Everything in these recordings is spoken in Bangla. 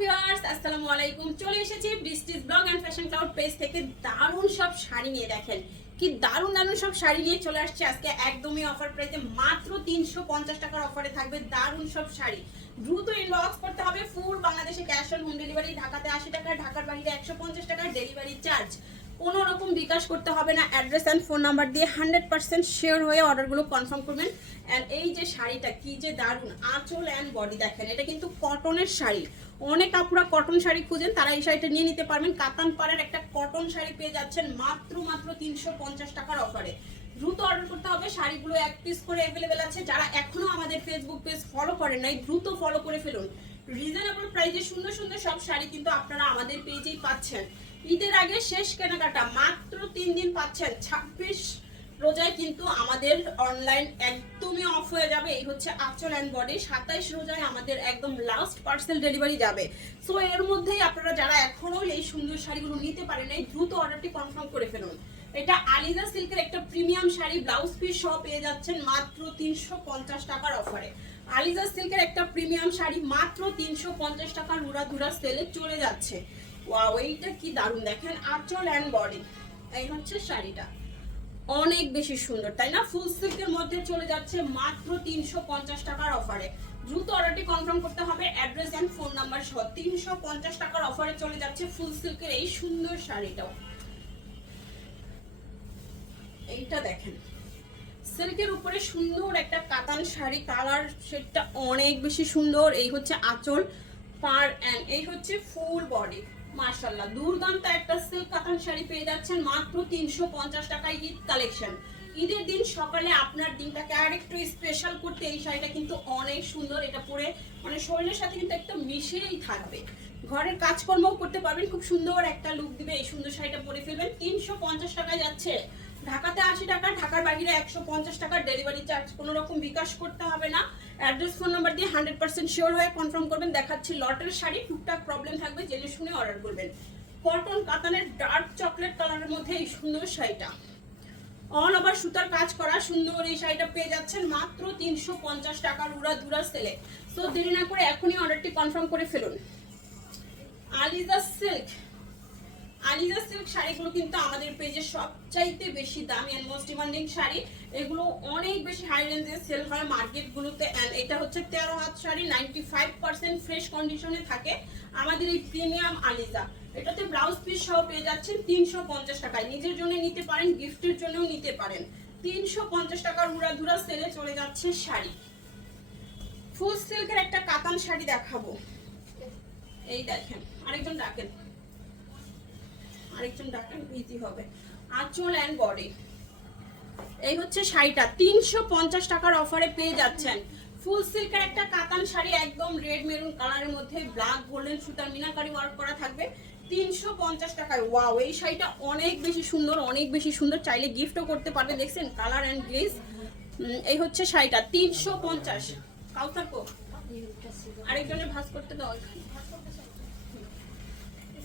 ভিউয়ার্স আসসালামু আলাইকুম। চলে এসেছি Brishti's blog and fashion cloud page থেকে দারুণ সব শাড়ি নিয়ে। দেখেন কি দারুণ দারুণ সব শাড়ি নিয়ে চলে আসছে আজকে একদমই অফার প্রাইসে, মাত্র 350 টাকার অফারে থাকবে দারুণ সব শাড়ি। দ্রুত ইনবক্স করতে হবে। ফুল বাংলাদেশে ক্যাশ অন হোম ডেলিভারি, ঢাকাতে 80 টাকা, ঢাকার বাইরে 150 টাকার ডেলিভারি চার্জ। কোনো রকম বিকাশ করতে হবে না। অ্যাড্রেস অ্যান্ড ফোন নাম্বার দিয়ে 100% শিওর হয়ে অর্ডারগুলো কনফার্ম করবেন। অ্যান্ড এই যে শাড়িটা কি যে দারুণ, আঁচল অ্যান্ড বডি দেখেন, এটা কিন্তু কটনের শাড়ি। অনেক আপুরা কটন শাড়ি খুঁজেন, তারা এই শাড়িটা নিয়ে নিতে পারবেন। কাতান পাড়ের একটা কটন শাড়ি পেয়ে যাচ্ছেন মাত্র 350 টাকার অফারে। দ্রুত অর্ডার করতে হবে। শাড়িগুলো এক পিস করে অ্যাভেলেবেল আছে। যারা এখনো আমাদের ফেসবুক পেজ ফলো করেন নাই, দ্রুত ফলো করে ফেলুন। রিজনেবল প্রাইসে সুন্দর সুন্দর সব শাড়ি কিন্তু আপনারা আমাদের পেজেই পাচ্ছেন। ঈদের আগে শেষ কেনাকাটা, মাত্র 3 দিন পাচ্ছেন। 26 রোজায় কিন্তু আমাদের অনলাইন একদমই অফ হয়ে যাবে। এই হচ্ছে আঁচল অ্যান্ড বডি। 27 রোজায় আমাদের একদম লাস্ট পার্সেল ডেলিভারি যাবে। সো এর মধ্যেই আপনারা যারা এখনো এই সুন্দর শাড়িগুলো নিতে পারেন নাই, দ্রুত অর্ডারটি কনফার্ম করে ফেলুন। এটা আলিজা সিল্কের একটা প্রিমিয়াম শাড়ি, ব্লাউজ পিস সহ পেয়ে যাচ্ছেন মাত্র 350 টাকার অফারে। আলিজা সিল্কের একটা প্রিমিয়াম শাড়ি মাত্র 350 টাকার উড়াধুরা সেলে চলে যাচ্ছে। ওয়াও, এইটা কি দারুণ দেখেন, আঁচল অ্যান্ড বডি। এই হচ্ছে শাড়িটা, অনেক বেশি সুন্দর তাই না? ফুল সিল্কের মধ্যে চলে যাচ্ছে মাত্র 350 টাকার অফারে। দ্রুত অর্ডারটি কনফার্ম করতে হবে। অ্যাড্রেস এন্ড ফোন নাম্বার সহ 350 টাকার অফারে চলে যাচ্ছে ফুল সিল্কের এই সুন্দর শাড়িটাও। এইটা দেখেন, সিল্কের উপরে সুন্দর একটা কাতান শাড়ি, কালার সেটটা অনেক বেশি সুন্দর। এই হচ্ছে আঁচল পার এন্ড এই হচ্ছে ফুল বডি। মাশাআল্লাহ, দুর্দান্ত একটা সিল্ক কাতান শাড়ি পেয়ে যাচ্ছেন মাত্র 350 টাকায়। ঈদ কালেকশন, ঈদের দিন সকালে আপনার দিনটাকে আরেকটু স্পেশাল করতে এই শাড়িটা কিন্তু অনেক সুন্দর। এটা পরে মানে শরীরের সাথে কিন্তু একটা মিশেই থাকবে। ঘরের কাজকর্মও করতে পারবেন, খুব সুন্দর একটা লুক দিবে। এই সুন্দর শাড়িটা পরে ফেলবেন। 350 টাকায় যাচ্ছে। ঢাকাতে 80 টাকা, ঢাকার বাইরে 150 টাকার ডেলিভারি চার্জ। কোনো রকম বিকাশ করতে হবে না। অ্যাড্রেস ফোন নাম্বার দিয়ে 100% শিওর হয়ে কনফার্ম করবেন। দেখাচ্ছি লটের শাড়ি, টুকটাক প্রবলেম থাকবে, জেনে শুনে অর্ডার করবেন। কটন কাতানের ডার্ক চকলেট কালারের মধ্যে এই সুন্দর শাড়িটা, অল ওভার সুতার কাজ করা সুন্দর এই শাড়িটা পেয়ে যাচ্ছেন মাত্র 350 টাকার উড়াধুরা সেলে। তো দেরি না করে এখনই অর্ডারটি কনফার্ম করে ফেলুন। আলিজা সিল্ক, আলিজা সিল্ক শাড়িগুলো কিন্তু আমাদের পেজে সবচাইতে বেশি দামি এন্ড মোস্ট ডিমান্ডিং শাড়ি। এগুলো অনেক বেশি হাই রেঞ্জে সেল হয় মার্কেটগুলোতে। এন্ড এটা হচ্ছে 13 হাত শাড়ি, 95% ফ্রেশ কন্ডিশনে থাকে আমাদের এই প্রিমিয়াম আলিজা। এটাতে ব্লাউজ পিস সহ পেয়ে যাচ্ছেন 350 টাকায়। নিজের জন্য নিতে পারেন, গিফটের জন্যও নিতে পারেন। 350 টাকার উড়াধুরা সেলে চলে যাচ্ছে শাড়ি। ফুল সিল্কের একটা কাতান শাড়ি দেখাবো। এই দেখেন, আরেকজন ডাকেন, আরেকজন ডাকেন, ইজি হবে। আঁচল এন্ড বডি, এই হচ্ছে শাড়িটা 350 টাকার অফারে পেয়ে যাচ্ছেন। ফুল সিল্কের একটা কাতান শাড়ি, একদম রেড মেরুন কালারের মধ্যে ব্ল্যাক গোল্ডেন সুতার মিনাকারি ওয়ার্ক করা থাকবে 350 টাকায়। ওয়াও, এই শাড়িটা অনেক বেশি সুন্দর, অনেক বেশি সুন্দর। চাইলে গিফটও করতে পারবে। দেখছেন কালার এন্ড গ্লেজ। এই হচ্ছে শাড়িটা 350। কাউসার কো আরেকজনের ভাঁজ করতে দাও।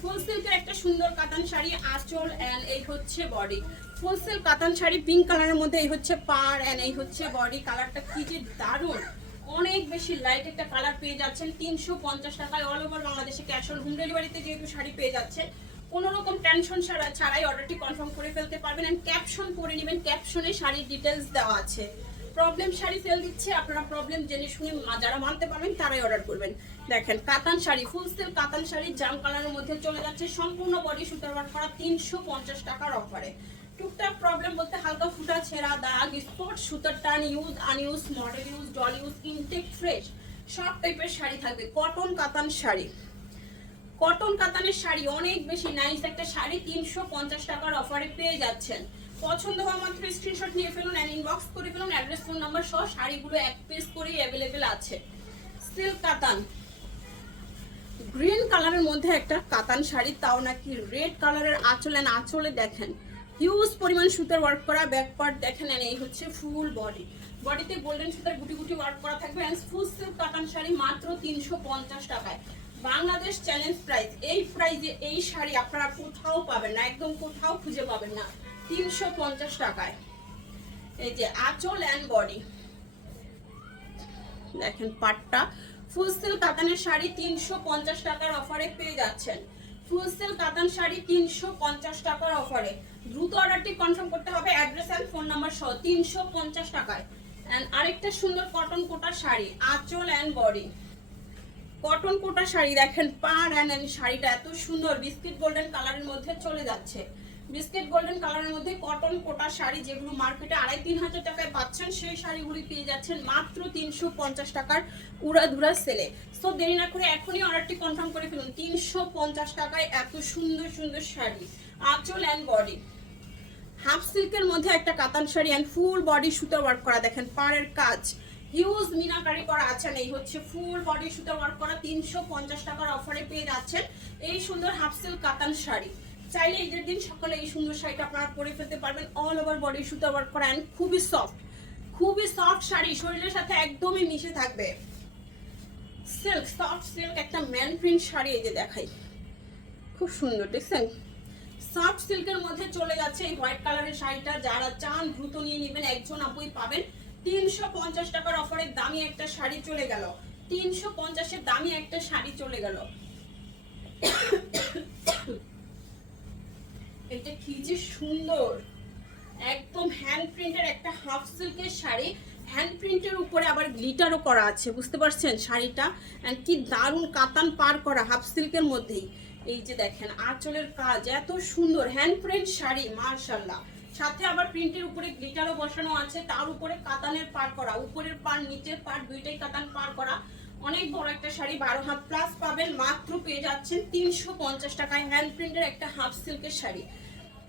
ফুল সিল্কের একটা সুন্দর কাতান শাড়ি, আঁচল এন্ড এই হচ্ছে বডি। ফুল সিল্ক কাতান শাড়ি পিঙ্ক কালারের মধ্যে এই হচ্ছে পার এন্ড এই হচ্ছে বডি। কালারটা কি যে দারুণ, অনেক বেশি লাইট একটা কালার পেয়ে যাচ্ছেন 350 টাকায়। অল ওভার বাংলাদেশে ক্যাশ অন হোম ডেলিভারিতে যেহেতু শাড়ি পেয়ে যাচ্ছেন, কোনো রকম টেনশন ছাড়াই অর্ডারটি কনফার্ম করে ফেলতে পারবেন। এন্ড ক্যাপশন পরে নেবেন, ক্যাপশনে শাড়ির ডিটেলস দেওয়া আছে। প্রবলেম শাড়ি সেল দিচ্ছে, আপনারা প্রবলেম জেনে শুনে যারা মানতে পারবেন তারাই অর্ডার করবেন। দেখেন কাতান শাড়ি, ফুল সিল্ক কাতান শাড়ি জাম কালারের মধ্যে চলে যাচ্ছে সম্পূর্ণ বডি সুতার ওয়ার্ক করা 350 টাকার অফারে। টুকটাক প্রবলেম বলতে হালকা ফুটা ছেঁড়া দাগ, স্পট, সুতার টান, use unused, model use, doll use, intact fresh সব টাইপের শাড়ি থাকবে। কটন কাতান শাড়ি, কটন কাতানের শাড়ি অনেক বেশি নাইস একটা শাড়ি 350 টাকার অফারে পেয়ে যাচ্ছেন। পছন্দ হওয়া মাত্র স্ক্রিনশট নিয়ে ফেলুন এন্ড ইনবক্স করে ফেলুন। অ্যাড্রেস ফোন নাম্বার সহ শাড়িগুলো এক পিস করেই অ্যাভেলেবেল আছে। সিল্ক কাতান, গ্রিন কালারের মধ্যে একটা কাতান শাড়ি, তাও নাকি রেড কালারের আঁচল। এন্ড আঁচলে দেখেন হিউজ পরিমাণ সুতার ওয়ার্ক করা, ব্যাক পার্ট দেখেন। এন্ড এই হচ্ছে ফুল বডি, বডিতে গোল্ডেন সুতার গুটি গুটি ওয়ার্ক করা থাকবে। এন্ড ফুল সিল্ক কাতান শাড়ি মাত্র 350 টাকায়। Bangladesh challenge price. এই প্রাইসে এই শাড়ি আপনারা কোথাও পাবেন না, একদম কোথাও খুঁজে পাবেন না 350 টাকায়। এই যে আঁচল এন্ড বডি, দেখেন পাটটা ফুল সিল্ক কাতানের শাড়ি 350 টাকার অফারে পেয়ে যাচ্ছেন। ফুল সিল্ক কাতান শাড়ি 350 টাকার অফারে। দ্রুত অর্ডারটি কনফার্ম করতে হবে, অ্যাড্রেস এন্ড ফোন নাম্বার সহ 350 টাকায়। এন্ড আরেকটা সুন্দর কটন কোটা শাড়ি, আঁচল এন্ড বডি। কটন কোটা শাড়ি দেখেন, পার এন্ড শাড়িটা এত সুন্দর বিস্কিট গোল্ডেন কালারের মধ্যে চলে যাচ্ছে। বিস্কিট গোল্ডেন কালারের মধ্যে কটন কোটা শাড়ি, যেগুলো মার্কেটে 2500-3000 টাকায় পাচ্ছেন, সেই শাড়িগুলি পেয়ে যাচ্ছেন মাত্র 350 টাকার উড়াধুরা সেলে। সো দেরি না করে এখনই অর্ডারটি কনফার্ম করে ফেলুন। 350 টাকায় এত সুন্দর সুন্দর শাড়ি, আঁচল এন্ড বডি। হাফ সিল্কের মধ্যে একটা কাতান শাড়ি এন্ড ফুল বডি সুতা ওয়ার্ক করা, দেখেন পাড়ের কাজ হিউজ মিনাকারি করা আছে। এই হচ্ছে ফুল বডি সুতা ওয়ার্ক করা, 350 টাকার অফারে পেয়ে যাচ্ছেন এই সুন্দর হাফ সিল্ক কাতান শাড়ি। চাইলে ঈদের দিন সকালে এই সুন্দর শাড়িটা আপনারা পরে ফেলতে পারবেন। অল ওভার বডি সুতা ওয়ার্ক করা এন্ড খুবই সফট শাড়ি, শরীরের সাথে একদমই মিশে থাকবে। সিল্ক, সফট সিল্ক একটা ম্যান প্রিন্ট শাড়ি, এই যে দেখাই, খুব সুন্দর দেখছেন। সফট সিল্কের মধ্যে চলে যাচ্ছে এই হোয়াইট কালারের শাড়িটা। যারা চান দ্রুত নিয়ে নেবেন, একজন আপুই পাবেন। 350 টাকার অফারে দামি একটা শাড়ি চলে গেল, 350-এর দামি একটা শাড়ি চলে গেল। এটা কি যে সুন্দর, একদম হ্যান্ড প্রিন্টের একটা হাফ সিল্কের শাড়ি। হ্যান্ড প্রিন্টের উপরে আবার গ্লিটারও করা আছে, বুঝতে পারছেন শাড়িটা। এন্ড কি দারুণ কাতান পার করা হাফ সিল্কের মধ্যেই। এই যে দেখেন আঁচলের কাজ এত সুন্দর, হ্যান্ড প্রিন্ট শাড়ি মাশাআল্লাহ। সাথে আবার প্রিন্টের উপরে গ্লিটারও বসানো আছে, তার উপরে কাতানের পার করা, উপরের পার নিচের পার দুইটাই কাতান পার করা। অনেক বড় একটা শাড়ি, 12 হাত প্লাস পাবেন, মাত্র পেয়ে যাচ্ছেন 350 টাকায় হ্যান্ড প্রিন্টের একটা হাফ সিল্কের শাড়ি।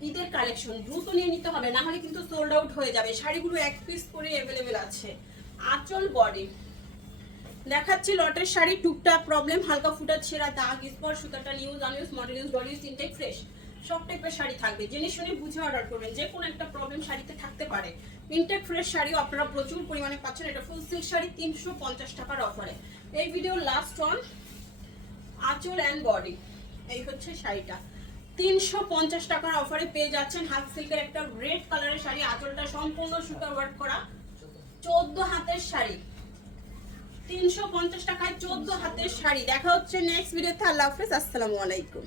ঈদের কালেকশন দ্রুত নিয়ে নিতে হবে, না হলে কিন্তু সোল্ড আউট হয়ে যাবে। শাড়িগুলো এক পিস করে অ্যাভেলেবেল আছে। আঁচল বডি দেখাচ্ছি লটের শাড়ি, টুকটাক প্রবলেম, হালকা ফুটা ছেঁড়া দাগ স্পট, সুতাটা নিউজ unused model use doll use intact fresh, সব টাইপের শাড়ি থাকবে। জেনে শুনে বুঝে অর্ডার করবেন, যে কোনো একটা প্রবলেম শাড়িতে থাকতে পারে। ইনটেক ফ্রেশ শাড়িও আপনারা প্রচুর পরিমাণে পাচ্ছেন। এটা ফুল সিল্ক শাড়ি 350 টাকার অফারে। এই ভিডিও লাস্ট ওয়ান, আঁচল এন্ড বডি। এই হচ্ছে শাড়িটা 350 টাকার অফারে পেয়ে যাচ্ছেন। হাফ সিল্কের একটা রেড কালারের শাড়ি, আঁচলটা সম্পূর্ণ সুতা ওয়ার্ক করা, 14 হাতের শাড়ি, 350 টাকায় 14 হাতের শাড়ি। দেখা হচ্ছে নেক্সট ভিডিওতে। আল্লাহ হাফেজ, আসসালামু আলাইকুম।